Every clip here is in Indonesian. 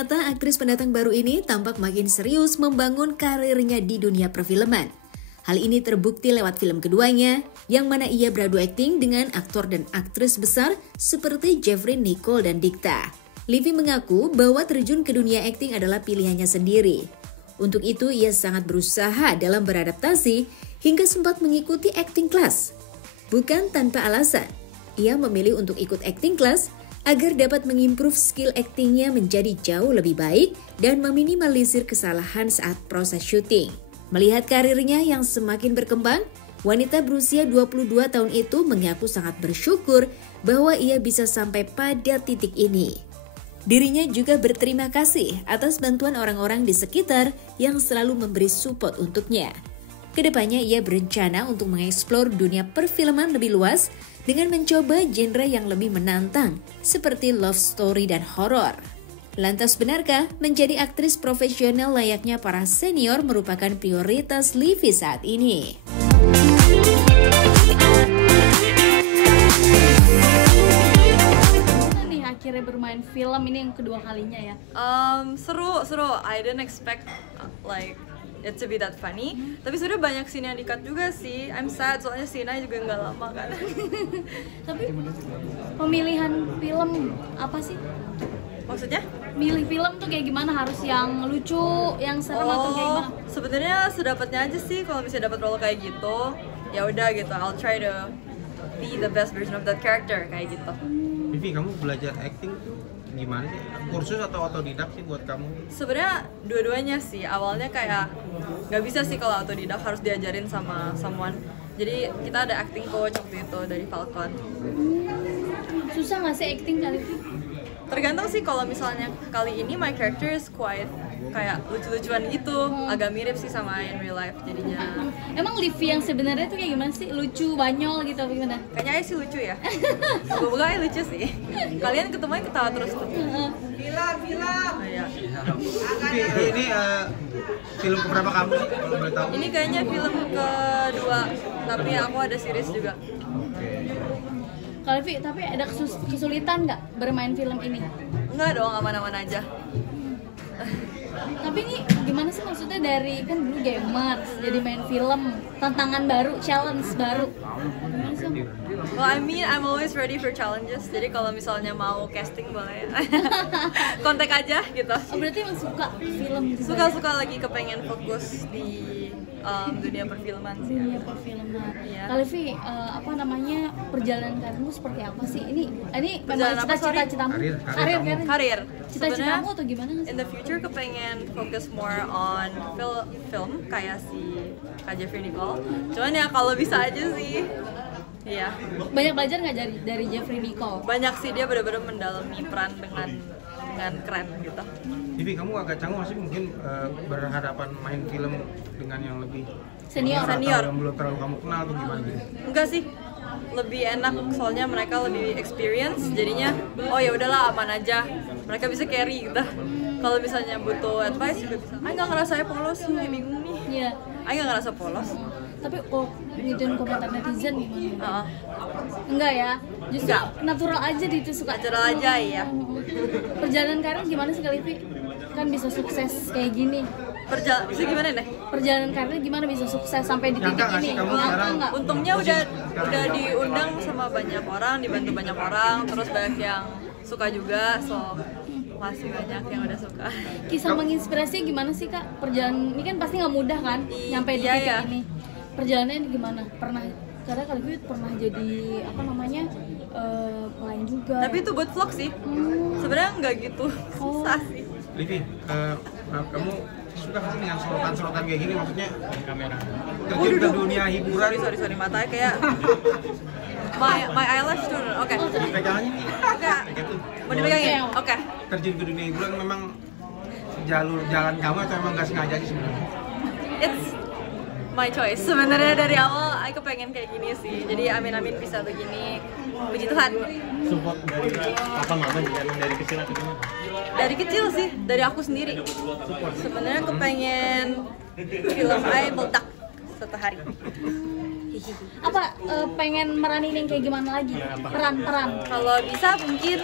Ternyata aktris pendatang baru ini tampak makin serius membangun karirnya di dunia perfilman. Hal ini terbukti lewat film keduanya, yang mana ia beradu akting dengan aktor dan aktris besar seperti Jeffrey Nicole dan Dikta. Livy mengaku bahwa terjun ke dunia akting adalah pilihannya sendiri. Untuk itu ia sangat berusaha dalam beradaptasi hingga sempat mengikuti acting class. Bukan tanpa alasan, ia memilih untuk ikut acting class agar dapat mengimprove skill aktingnya menjadi jauh lebih baik dan meminimalisir kesalahan saat proses syuting. Melihat karirnya yang semakin berkembang, wanita berusia 22 tahun itu mengaku sangat bersyukur bahwa ia bisa sampai pada titik ini. Dirinya juga berterima kasih atas bantuan orang-orang di sekitar yang selalu memberi support untuknya. Kedepannya ia berencana untuk mengeksplor dunia perfilman lebih luas dengan mencoba genre yang lebih menantang seperti love story dan horor. Lantas benarkah menjadi aktris profesional layaknya para senior merupakan prioritas Livy saat ini? Nih akhirnya bermain film ini yang kedua kalinya ya. Seru. I didn't expect like it to be that funny. Tapi sudah banyak scene yang di-cut juga sih. I'm sad soalnya scene-nya juga nggak lama kan. Tapi pemilihan film apa sih? Maksudnya? Milih film tuh kayak gimana? Harus yang lucu, yang serem atau kayak gimana? Sebenarnya sedapatnya aja sih kalau bisa dapat role kayak gitu. Ya udah gitu, I'll try to be the best version of that character kayak gitu. Vivi, kamu belajar acting gimana sih? Kursus atau otodidak sih buat kamu? Sebenarnya dua-duanya sih. Awalnya kayak nggak bisa sih kalau otodidak, harus diajarin sama someone. Jadi kita ada acting coach waktu itu dari Falcon. Susah nggak sih acting kali ini? Tergantung sih, kalau misalnya kali ini my character is quite kayak lucu-lucuan gitu, agak mirip sih sama in real life jadinya. Emang Livy yang sebenarnya tuh kayak gimana sih? Lucu, banyol gitu apa gimana? Kayaknya Ayu sih lucu ya. Semoga Ayu lucu sih. Kalian ketemunya ketawa terus tuh. Film. Oh, iya. Ini film keberapa kamu sih kalau boleh tahu? Ini kayaknya film kedua, tapi aku ada series juga. Kalau Livy, tapi ada kesulitan nggak bermain film ini? Enggak dong, aman-aman aja. Tapi ini gimana sih, maksudnya dari kan dulu gamers jadi main film, tantangan baru, challenge baru. Gimana sih? Well, I mean, I'm always ready for challenges. Jadi kalau misalnya mau casting boleh, kontak aja gitu. Oh, berarti emang suka film gitu? Suka lagi kepengen fokus di dunia perfilman sih. Dunia perfilman. Iya. Kak Livy, apa namanya, perjalanan karirmu seperti apa sih? Ini Perjalanan memang apa, sorry? cita-citamu? Karir. Karir. Cita-citamu atau gimana sih? In the future kepengen fokus more on film kayak si Kak Jeffrey Nicole. Cuman ya kalau bisa aja sih. Iya. Banyak belajar nggak dari Jeffrey Nicole? Banyak sih, dia benar-benar mendalami peran dengan keren gitu. Vivi, kamu agak canggung sih mungkin berhadapan main film dengan yang lebih Senior. atau yang belum terlalu kamu kenal atau gimana gitu? Enggak sih, lebih enak soalnya mereka lebih experience, jadinya oh ya udahlah aman aja, mereka bisa carry gitu. Kalau misalnya butuh advice juga bisa. Nggak ngerasa saya polos nih, bingung nih. Iya. Nggak ngerasa polos. Tapi ngikutin komentar netizen gimana? Heeh. Enggak ya, justru Enggak. natural aja gitu, suka Natural aja ya. Perjalanan karir gimana sih Kak Livy? Kan bisa sukses kayak gini. Bisa gimana nih? Perjalanan karir gimana bisa sukses sampai di titik Nyangka nggak ini? sih kamu Nyangka sekarang? nggak? Untungnya udah diundang sama banyak orang, dibantu banyak orang, terus banyak yang suka juga, so masih banyak yang udah suka. Kisah menginspirasi gimana sih Kak? Perjalanan ini kan pasti nggak mudah kan, nyampe di Iya, titik iya. ini. Perjalanannya gimana? Karena Kak Livy pernah jadi apa namanya, pelayan juga. Tapi itu buat vlog sih. Sebenarnya nggak gitu susah sih. Vivi, kamu suka nggak sih dengan sorotan-sorotan kayak gini, maksudnya kamera terjun ke dunia hiburan? Sorry, matanya kayak my eyelash tuh. Oke. Pegangannya nih. Oke. Mau dipegangin? Oke. Terjun ke dunia hiburan memang jalan kamu atau emang nggak sengaja sih sebenarnya? It's my choice. Sebenarnya dari awal aku pengen kayak gini sih. Jadi amin bisa begini. Puji Tuhan. Support dari apa mama juga dari kecil atau gimana? Dari kecil sih, dari aku sendiri. Sebenarnya kepengen film I meledak satu hari. Apa pengen meranin yang kayak gimana lagi? Peran-peran. Kalau bisa mungkin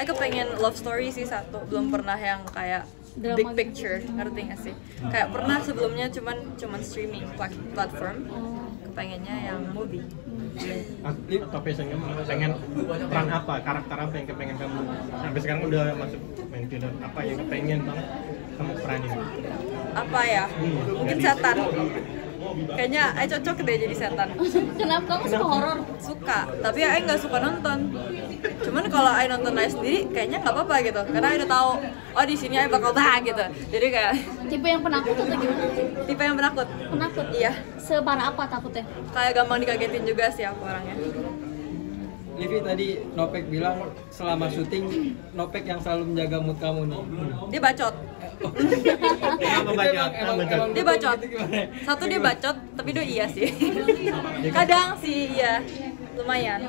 I kepengen love story sih satu, belum pernah yang kayak Drama big gitu. picture, ngerti gak sih? Kayak pernah sebelumnya cuman streaming platform, kepengennya yang movie. Atau passion kamu pengen peran apa, karakter apa yang kepengen kamu sampai sekarang udah masuk main film, apa yang kepengen banget kamu peranin? Apa ya? Mungkin setan. Kayaknya I cocok deh jadi setan. Kenapa kamu suka horor? Suka, tapi I nggak suka nonton. Cuman kalau I nonton I sendiri kayaknya nggak apa-apa gitu, karena I udah tahu oh di sini I bakal gitu. Jadi kayak Tipe yang penakut atau gimana? tipe yang penakut. Penakut? Iya, Separah apa takutnya? kayak gampang dikagetin juga sih aku orangnya. Livi tadi Nopek bilang selama syuting Nopek yang selalu menjaga mood kamu nih. Dia bacot. Kenapa bacot? Dia bacot. Satu dia bacot, tapi dia iya sih. Kadang sih iya, lumayan.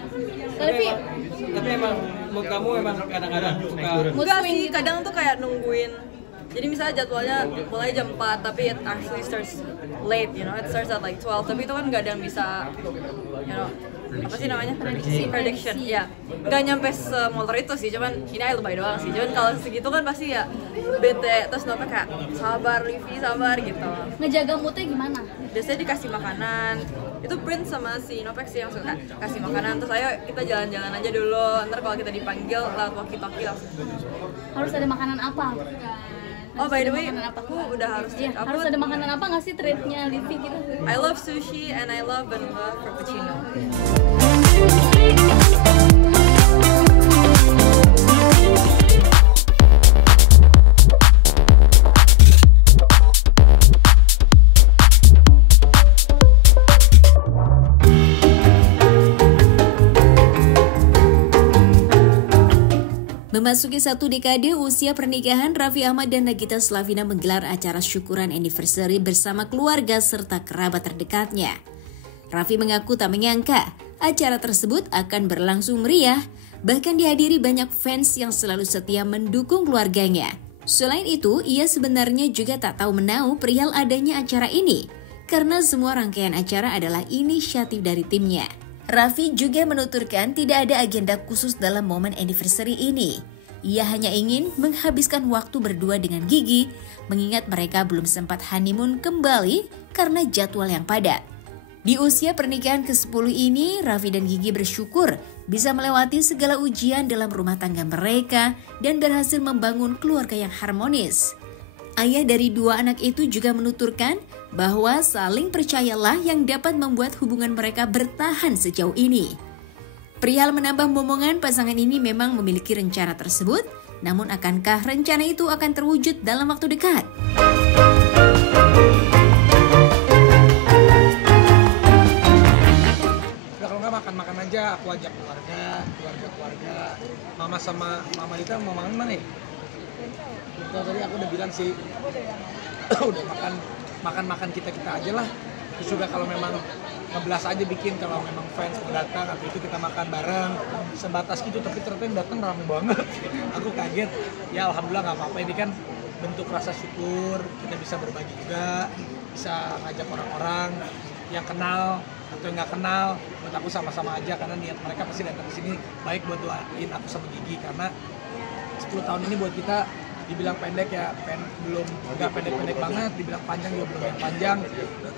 Tapi emang mood kamu emang kadang-kadang suka Mood Enggak swing sih, gitu. kadang tuh kayak nungguin. Jadi misalnya jadwalnya mulai jam 4, tapi it actually starts late, you know, it starts at like 12. Tapi itu kan nggak ada yang bisa, you know, apa sih namanya? Prediction, ya. Nggak nyampe semotor itu sih, cuman ini aja lebay doang sih. Cuman kalau segitu kan pasti ya bete, terus Nopek kayak sabar Livi, sabar gitu. Ngejaga moodnya gimana? Biasanya dikasih makanan. Itu Prince sama si Nopek sih yang suka kasih makanan. Terus ayo kita jalan-jalan aja dulu. Ntar kalau kita dipanggil lewat walkie-talkie langsung. Harus ada makanan apa? Oh by the way, Makanan apa? aku udah harus Iya, harus ada makanan apa nggak sih treatnya Livi gitu? I love sushi and I love vanilla frappuccino. Memasuki satu dekade usia pernikahan, Raffi Ahmad dan Nagita Slavina menggelar acara syukuran anniversary bersama keluarga serta kerabat terdekatnya. Raffi mengaku tak menyangka acara tersebut akan berlangsung meriah, bahkan dihadiri banyak fans yang selalu setia mendukung keluarganya. Selain itu, ia sebenarnya juga tak tahu menau perihal adanya acara ini, karena semua rangkaian acara adalah inisiatif dari timnya. Raffi juga menuturkan tidak ada agenda khusus dalam momen anniversary ini. Ia hanya ingin menghabiskan waktu berdua dengan Gigi, mengingat mereka belum sempat honeymoon kembali karena jadwal yang padat. Di usia pernikahan ke-10 ini, Raffi dan Gigi bersyukur bisa melewati segala ujian dalam rumah tangga mereka dan berhasil membangun keluarga yang harmonis. Ayah dari dua anak itu juga menuturkan bahwa saling percayalah yang dapat membuat hubungan mereka bertahan sejauh ini. Perihal menambah momongan, pasangan ini memang memiliki rencana tersebut, namun akankah rencana itu akan terwujud dalam waktu dekat? Udah kalau nggak makan-makan aja, aku ajak keluarga, mama sama mama Dita mau makan mana ya? Tadi aku udah bilang sih, udah makan kita aja lah. Terus juga kalau memang ngeblas aja bikin, kalau memang fans datang, habis itu kita makan bareng sebatas gitu. Tapi ternyata yang datang ramai banget. Aku kaget. Ya alhamdulillah nggak apa-apa, ini kan bentuk rasa syukur. Kita bisa berbagi juga, bisa ngajak orang-orang yang kenal atau yang nggak kenal. Buat aku sama-sama aja, karena niat mereka pasti datang ke sini baik buat doain aku sama Gigi, karena 10 tahun ini buat kita dibilang pendek ya, belum nggak pendek-pendek banget, dibilang panjang juga belum yang panjang.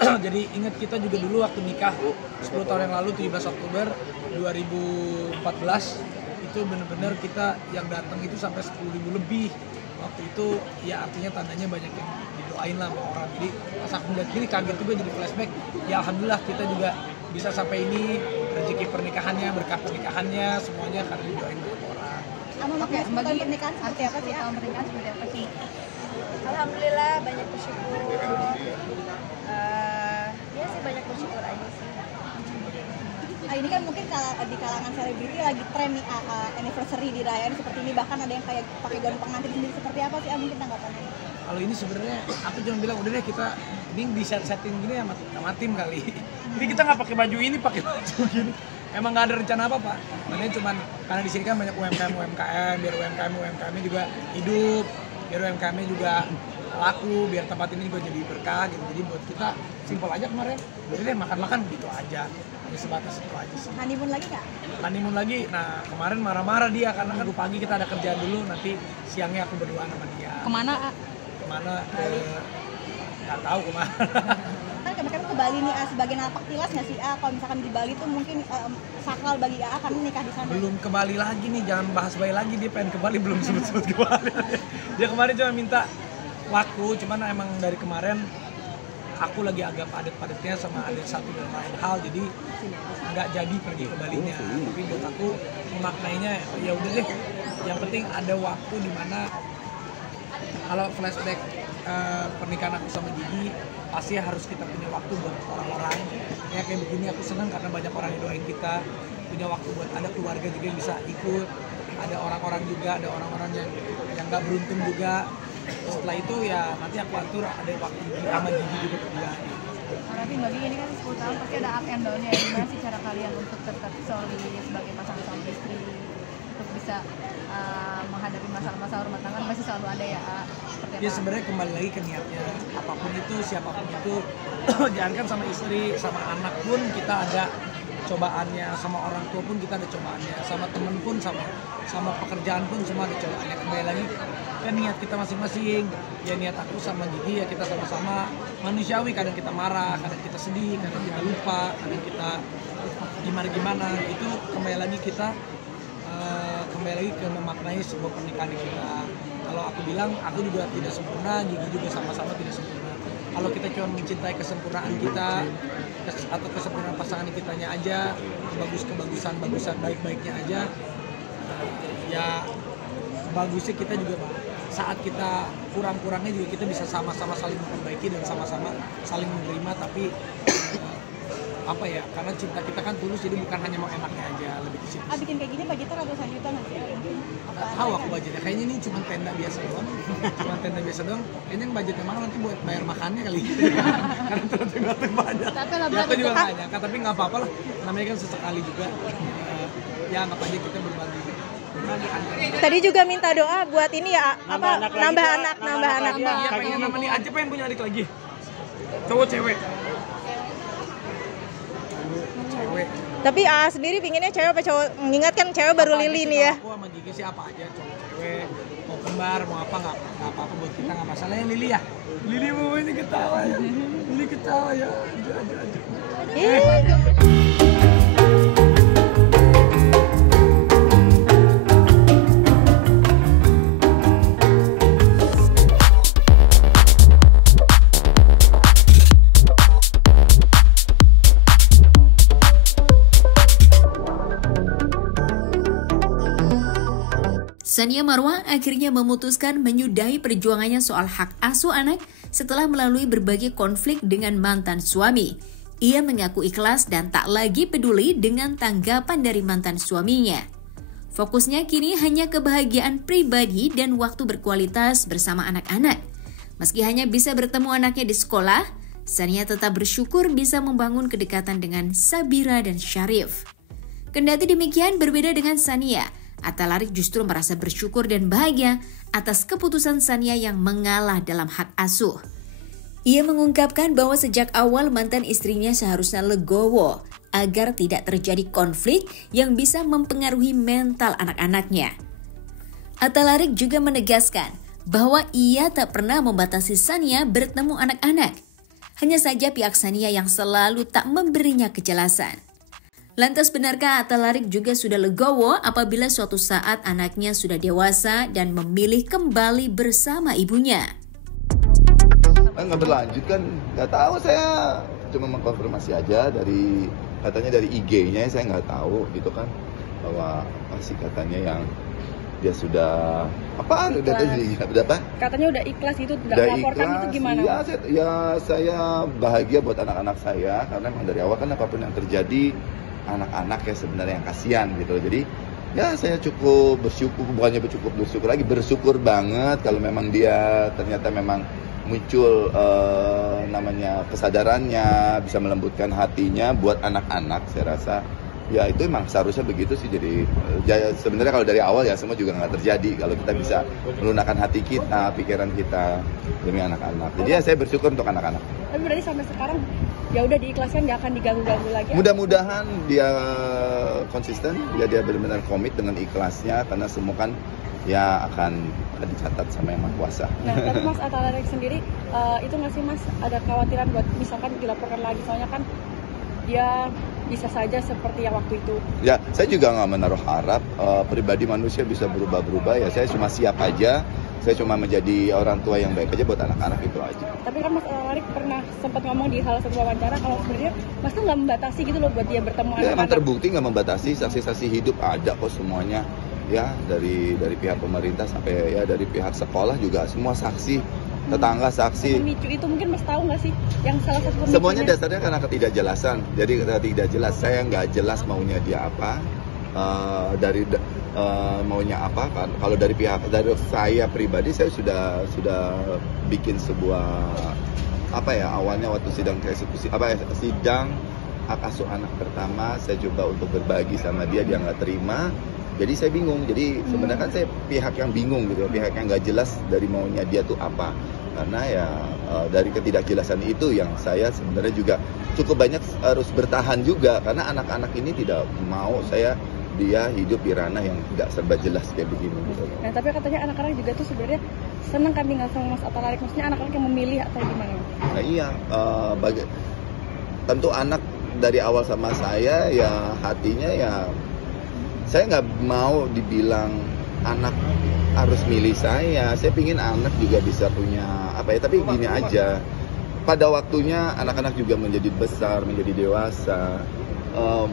Jadi ingat kita juga dulu waktu nikah 10 tahun yang lalu, 17 Oktober 2014, itu bener-bener kita yang datang itu sampai 10.000 lebih. Waktu itu ya artinya tandanya banyak yang didoain lah sama orang. Jadi pas aku lihat gini kaget juga, jadi flashback. Ya alhamdulillah kita juga bisa sampai ini, rezeki pernikahannya, berkah pernikahannya, semuanya karena didoain sama orang. Bagi pernikahan seperti apa sih? Pernikahan seperti apa sih? Alhamdulillah banyak bersyukur. Ya sih banyak bersyukur aja sih. Ini kan mungkin di kalangan selebriti lagi tren nih anniversary dirayain seperti ini, bahkan ada yang kayak pakai gaun pengantin sendiri. Seperti apa sih mungkin tanggapannya? Kalau ini sebenarnya aku cuma bilang udah deh kita ini di setting gini sama tim kali. Jadi kita nggak pakai baju ini, pakai baju gini. Emang nggak ada rencana apa Pak. Makanya cuman karena di sini kan banyak UMKM, biar UMKM juga hidup, biar UMKM juga laku, biar tempat ini juga jadi berkah gitu. Jadi buat kita simpel aja kemarin. Udah deh makan-makan gitu aja. Ya sebatas itu aja sih. Honeymoon lagi nggak? Honeymoon lagi, nah kemarin marah-marah dia karena minggu pagi kita ada kerjaan dulu, nanti siangnya aku berduaan sama dia. Kemana? Kemana? Nggak tahu kemana. Kan kemarin ke Bali nih, sebagai napak tilas nggak sih kalau misalkan di Bali tuh mungkin sakral bagi karena nikah di sana. Belum ke Bali lagi nih, jangan bahas Bali lagi, dia pengen ke Bali belum sebut-sebut ke Bali. Dia kemarin cuma minta waktu, cuman emang dari kemarin aku lagi agak padat-padatnya sama ada satu dan lain hal, jadi nggak jadi pergi ke Balinya. Tapi buat aku memaknainya ya udah deh, yang penting ada waktu di mana kalau flashback pernikahan aku sama Gigi pasti harus kita punya waktu buat orang-orang ya, kayak begini aku senang karena banyak orang yang doain kita, punya waktu buat ada keluarga juga yang bisa ikut, ada orang-orang juga, ada orang-orang yang nggak beruntung juga. Setelah itu ya nanti aku atur ada waktu sama Gigi juga berdua. Berarti Mbak Gigi ini kan 10 tahun pasti ada up and down-nya ya. Gimana sih cara kalian untuk tetap solid sebagai pasangan suami istri untuk bisa menghadapi masalah-masalah rumah tangga masih selalu ada ya? Ya sebenarnya kembali lagi ke niatnya, apapun itu, siapapun itu, jangankan sama istri, sama anak pun kita ada cobaannya, sama orang tua pun kita ada cobaannya, sama temen pun, sama pekerjaan pun semua ada cobaannya. Kembali lagi kan niat kita masing-masing, ya niat aku sama Gigi ya kita sama-sama manusiawi, kadang kita marah, kadang kita sedih, kadang kita lupa, kadang kita gimana-gimana, itu kembali lagi kita kembali lagi ke memaknai sebuah pernikahan kita. Kalau aku bilang, aku juga tidak sempurna, Gigi juga sama-sama tidak sempurna. Kalau kita cuma mencintai kesempurnaan kita atau kesempurnaan pasangan kitanya aja, kebagusan baik-baiknya aja, ya bagusnya kita juga saat kita kurang-kurangnya juga kita bisa sama-sama saling memperbaiki dan sama-sama saling menerima, tapi apa ya, karena cinta kita kan tulus, jadi bukan hanya mau enaknya aja, lebih ke situ. Bikin kayak gini budgetnya ratusan juta nggak sih? Nggak tahu aku budgetnya, kayaknya ini cuma tenda biasa doang. Kayaknya yang budgetnya mahal nanti buat bayar makannya kali. Karena ternyata banyak. Ya aku juga nggak nyangka, tapi nggak apa-apa lah, namanya kan sesekali juga. Ya anggap aja kita berbagi. Tadi juga minta doa buat ini ya, nambah anak. Iya, pengen nama nih aja, pengen punya adik lagi. Cowok cewek. Tapi sendiri pinginnya cewek apa cowok? Mengingat kan cewek baru Lili nih ya. Aku sama Gigi sih apa aja, cowok cewek, mau kembar, mau apa nggak apa-apa buat kita, nggak masalah. Yang Lili ya. Lili mau ini ketawa ya. Lili ketawa ya. Aja. Tsania Marwa akhirnya memutuskan menyudahi perjuangannya soal hak asuh anak setelah melalui berbagai konflik dengan mantan suami. Ia mengaku ikhlas dan tak lagi peduli dengan tanggapan dari mantan suaminya. Fokusnya kini hanya kebahagiaan pribadi dan waktu berkualitas bersama anak-anak. Meski hanya bisa bertemu anaknya di sekolah, Tsania tetap bersyukur bisa membangun kedekatan dengan Sabira dan Syarif. Kendati demikian, berbeda dengan Tsania, Atta Larik justru merasa bersyukur dan bahagia atas keputusan Tsania yang mengalah dalam hak asuh. Ia mengungkapkan bahwa sejak awal mantan istrinya seharusnya legowo agar tidak terjadi konflik yang bisa mempengaruhi mental anak-anaknya. Atta Larik juga menegaskan bahwa ia tak pernah membatasi Tsania bertemu anak-anak. Hanya saja pihak Tsania yang selalu tak memberinya kejelasan. Lantas benarkah Atta Larik juga sudah legowo apabila suatu saat anaknya sudah dewasa dan memilih kembali bersama ibunya? Nggak berlanjut kan, nggak tahu, saya cuma mengkonfirmasi aja katanya dari IG-nya, saya nggak tahu gitu kan, bahwa masih katanya yang dia sudah apaan udah apa? Katanya udah ikhlas itu, nggak melaporkan itu gimana? Saya bahagia buat anak-anak saya karena memang dari awal kan apapun yang terjadi anak-anak ya sebenarnya yang kasihan gitu. Jadi ya saya cukup bersyukur, bukannya bersyukur banget kalau memang dia ternyata memang muncul namanya kesadarannya, bisa melembutkan hatinya buat anak-anak. Saya rasa ya itu emang seharusnya begitu sih. Jadi sebenarnya kalau dari awal ya semua juga nggak terjadi kalau kita bisa melunakkan hati kita, pikiran kita demi anak-anak. Jadi ya saya bersyukur untuk anak-anak. Tapi berarti sampai sekarang ya udah diikhlaskan, nggak akan diganggu-ganggu lagi. Mudah-mudahan dia konsisten, dia benar-benar komit dengan ikhlasnya, karena semua kan ya akan dicatat sama Yang Maha Kuasa. Nah, tapi Mas Atta Halilintar sendiri itu nggak sih Mas ada kekhawatiran buat misalkan dilaporkan lagi, soalnya kan dia bisa saja seperti yang waktu itu. Ya, saya juga nggak menaruh harap pribadi manusia bisa berubah-berubah ya. Saya cuma siap aja. Saya cuma menjadi orang tua yang baik aja buat anak-anak, itu aja. Tapi kan Mas Larik pernah sempat ngomong di salah satu wawancara kalau sebenarnya Mas tuh nggak membatasi gitu loh buat dia bertemu Ya, anak-anak. emang terbukti nggak membatasi, saksi-saksi hidup ada kok semuanya. Ya, dari pihak pemerintah sampai ya dari pihak sekolah juga semua saksi, tetangga saksi. Pemicu itu mungkin Mas tahu nggak sih yang salah satu pemicunya? Semuanya dasarnya karena ketidakjelasan. Jadi tidak jelas, saya nggak jelas maunya dia apa, maunya apa. Kalau dari saya pribadi, saya sudah bikin sebuah awalnya waktu sidang eksekusi sidang hak asuh anak pertama, saya coba untuk berbagi sama dia nggak terima. Jadi saya bingung. Jadi sebenarnya kan saya pihak yang bingung gitu, pihak yang nggak jelas dari maunya dia tuh apa. Karena ya dari ketidakjelasan itu yang saya sebenarnya juga cukup banyak harus bertahan juga, karena anak-anak ini tidak mau dia hidup di ranah yang tidak serba jelas kayak begini gitu. Nah, tapi katanya anak-anak juga tuh sebenarnya senang kan tinggal sama Mas Atta Halilintar, maksudnya anak-anak yang memilih atau gimana? Nah iya, tentu anak dari awal sama saya ya hatinya ya, saya nggak mau dibilang anak harus milih saya pingin anak juga bisa punya tapi gini aja, pada waktunya anak-anak juga menjadi besar, menjadi dewasa.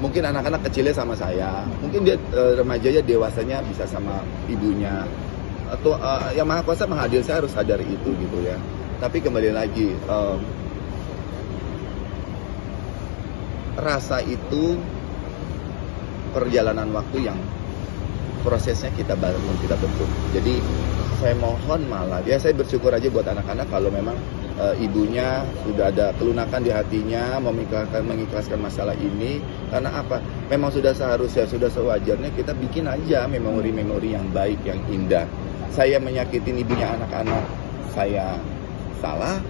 Mungkin anak-anak kecilnya sama saya, mungkin dia remajanya, dewasanya bisa sama ibunya, atau Yang Maha Kuasa mengadil, saya harus sadar itu gitu ya. Tapi kembali lagi, rasa itu perjalanan waktu yang prosesnya kita bangun, kita bentuk. Jadi saya mohon malah, saya bersyukur aja buat anak-anak kalau memang ibunya sudah ada kelunakan di hatinya, mengikhlaskan masalah ini. Karena apa? Memang sudah seharusnya, sudah sewajarnya kita bikin aja memori-memori yang baik, yang indah. Saya menyakitin ibunya anak-anak, saya salah.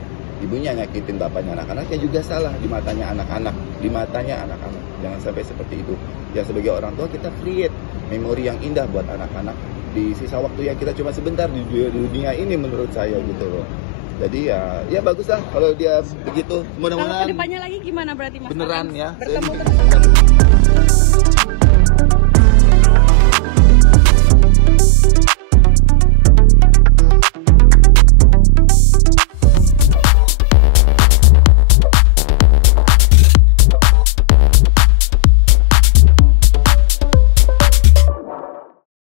Ibunya nyakitin bapaknya anak-anaknya juga salah di matanya anak-anak, Jangan sampai seperti itu. Ya sebagai orang tua kita create memori yang indah buat anak-anak di sisa waktu yang kita cuma sebentar di dunia ini, menurut saya gitu loh. Jadi ya bagus lah kalau dia begitu. Mudah-mudahan. Kalau kedepannya lagi gimana berarti Mas? Beneran ya. Bertemu terus.